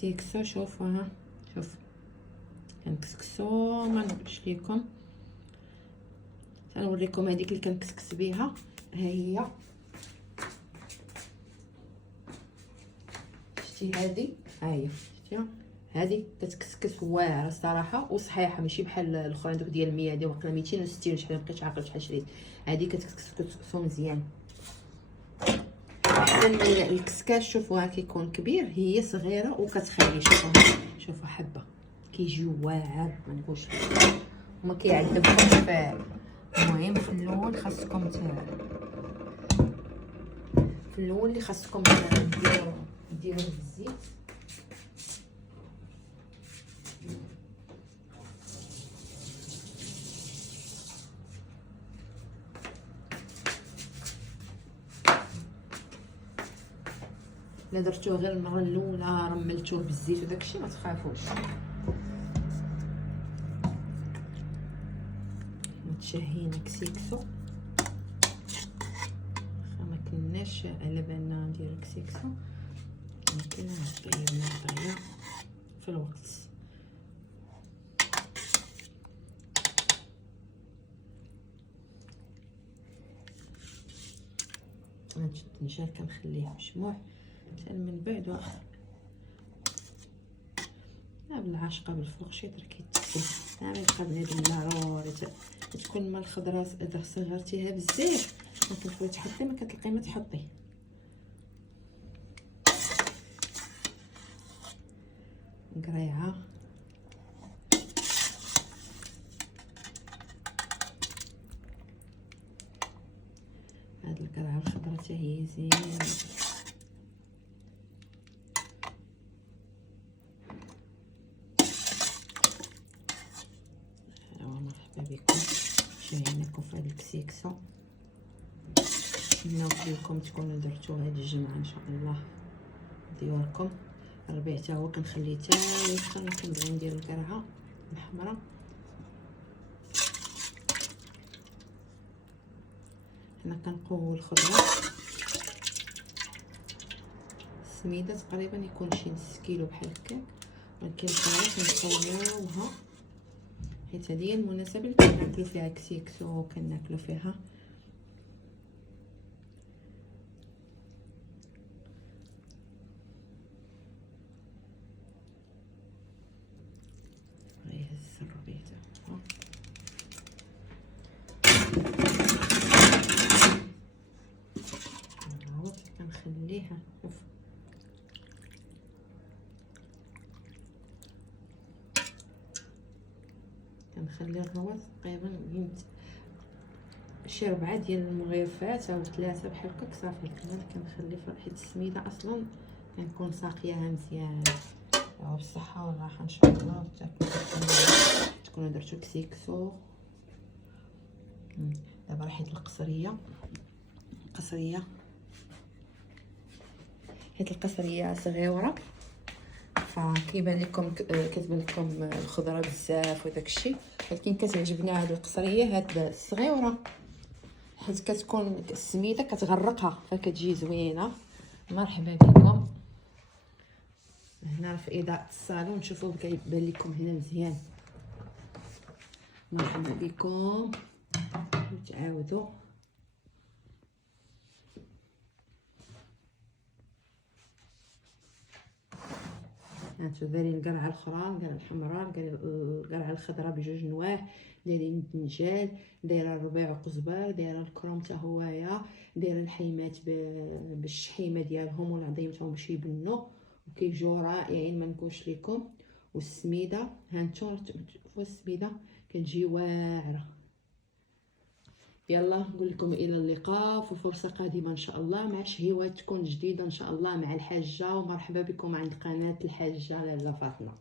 كسكسو. شوفوا ها، شوف كنكسكسو. ما نقولش لكم، سنوريكم هذيك اللي كنكسكس بها. ها هي، شتي هذه؟ ها هي شتيها، هذه كتكسكس واعره الصراحه وصحيحه، ماشي بحال الاخرين دوك ديال 100 هذه واقيلا 260 شحال، مابقيتش عاقل شحال شريت. هذه كتكسكسو مزيان احسن من الكسكاش. شوفوا ها كيكون كبير، هي صغيره وكتخلي. شوفوا حبه كيجيو واعر، ما نقولش وما كيعذبكمش. المهم في الاول خاصكم اللي خاصكم ديروه بالزيت. الا درتوه غير المره الاولى رملتوه بالزيت وداكشي ما تخافوش، متشهينا كسيكسو. ما كناش على بالنا نديرو كسيكسو، ولكن طيب في الوقت. هاد الطنجره كنخليها مشموع حتى من بعد واخا بالعاشقه بالفوقشيط راه كيتسكل. انا يبقى بنادم ضروري تكون الماء الخضراء اذا صغرتيها بزاف ما كتبغي تحطي ما كتلقاي ما تحطي. قريعه هاد القرعه الخضراء حتى هي زينه. مرحبا بكم، شاهيناكم في هاد الكسيكسو. نتمنى لكم تكونوا درتو هاد الجمعه ان شاء الله ديوركم. الربيع حتى هو كنخليه حتى يسخن، كنبغي ندير القرعه الحمراء. حنا كنقوو الخضره. السميده تقريبا يكون شي نص كيلو بحال هكاك، ولكن الخضره كنقووها حيت هذه هي المناسبه اللي كناكلو فيها كسيكسو وكناكلو فيها. غيهز الربيع تا هو كنخليها. شوف كنخلي الروز تقريبا شي 4 ديال المغرفات او 3 بحال هكاك صافي. كمان كنخلي حيت السميده اصلا كنكون ساقياها مزيان. بالصحه والراحه ان شاء الله، تكونوا درتو كسيكسو. دابا راه حيت القصريه حيت القصريه صغيره فكيبان لكم كتبان لكم الخضره بزاف وداكشي، ولكن كتعجبنا هاد القصريه هاد الصغيره حيت كتكون السميده كتغرقها فكتجي زوينه. مرحبا بكم هنا في اضاءه الصالون. شوفوا كيبان لكم هنا مزيان. مرحبا بكم تعاودوا. هانتو دايرين القرعه الاخرى، القرعه الحمراء، القرعه الخضراء بجوج نواح، دايرين الدنجال، دايره الربيع وقزبر، دايره الكروم حتى هوايا، دايره الحيمات بالشحيمه ديالهم والعظيم تاهم باش يبنوا وكيجيو رائعين ما نقولش لكم. والسميده هانتو شوفوا السميده كتجي واعره. يلا نقول لكم الى اللقاء في فرصه قادمه ان شاء الله مع شهيوات تكون جديده ان شاء الله مع الحاجه. ومرحبا بكم عند قناه الحاجه لاله فاطمه.